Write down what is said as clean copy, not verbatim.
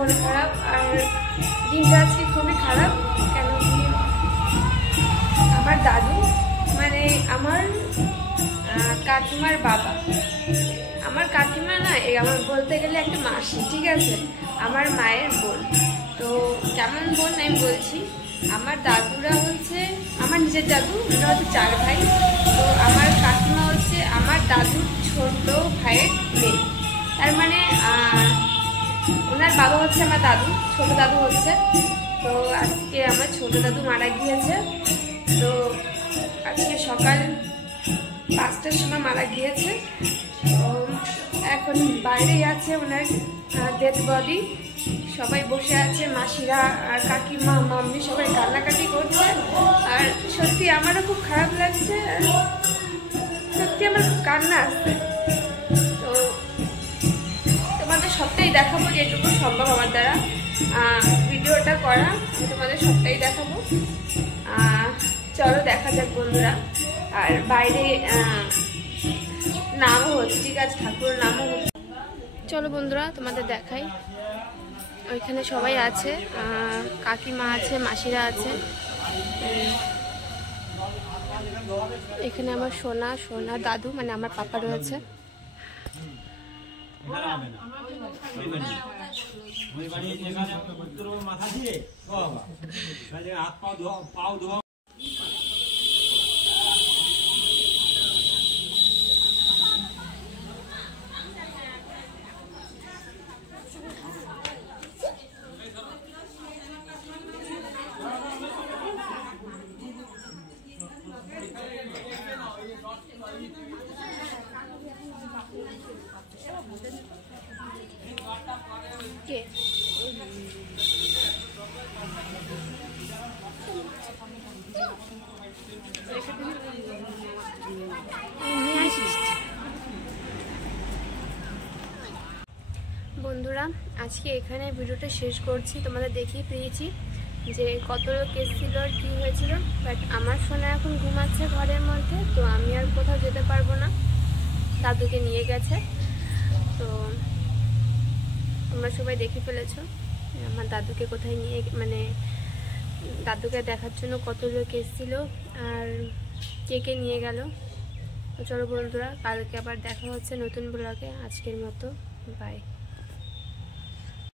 মন খারাপ আর দিনটা আজকে খুবই খারাপ। কেন কি আমার দাদু মানে আমার কাকিমার বাবা, আমার কাকিমা না আমার বলতে গেলে একটা মাসি, ঠিক আছে, আমার মায়ের বোন। তো কেমন বোন আমি বলছি, আমার দাদুরা হচ্ছে আমার নিজের দাদু, ওরা হচ্ছে 4 ভাই। তো আমার কাকিমা হচ্ছে আমার দাদুর ছোট ভাইয়ের মেয়ে, তার মানে ওনার বাবা হচ্ছে আমার দাদু, ছোট দাদু হচ্ছে। তো আজকে আমার ছোট দাদু মারা গিয়েছে। তো আজকে সকাল 5টার সময় মারা গিয়েছে। তো এখন বাইরেই আছে ওনার ডেড বডি, সবাই বসে আছে, মাসিরা আর কাকিমা মাম্মি সবাই কান্নাকাটি করছে। আর সত্যি আমারও খুব খারাপ লাগছে, আর সত্যি আমার কান্না আসছে। তো তোমাদের সবটাই দেখাবো যেটুকু সম্ভব আমার দ্বারা ভিডিওটা করা, আমি তোমাদের সবটাই দেখাবো। চলো দেখা যাক বন্ধুরা। আর বাইরে নামও হচ্ছে, ঠিক আছে, ঠাকুরের নামও হচ্ছে। চলো বন্ধুরা তোমাদের দেখাই, ওইখানে সবাই আছে, কাকিমা আছে, মাসিরা আছে। এখানে আমার সোনা দাদু মানে আমার পাপা রয়েছে। বন্ধুরা আজকে এখানে ভিডিওটা শেষ করছি, তোমাদের দেখিয়ে পেয়েছি যে কত লোক এসেছিল আর কী হয়েছিল। বাট আমার সোনা এখন ঘুমাচ্ছে ঘরের মধ্যে, তো আমি আর কোথাও যেতে পারবো না, দাদুকে নিয়ে গেছে। তো তোমরা সবাই দেখে ফেলেছো আমার দাদুকে কোথায় নিয়ে, মানে দাদুকে দেখার জন্য কত লোক এসেছিল আর কে কে নিয়ে গেল। তো চলো বন্ধুরা, কালকে আবার দেখা হচ্ছে নতুন ব্লগে। আজকের মতো বাই।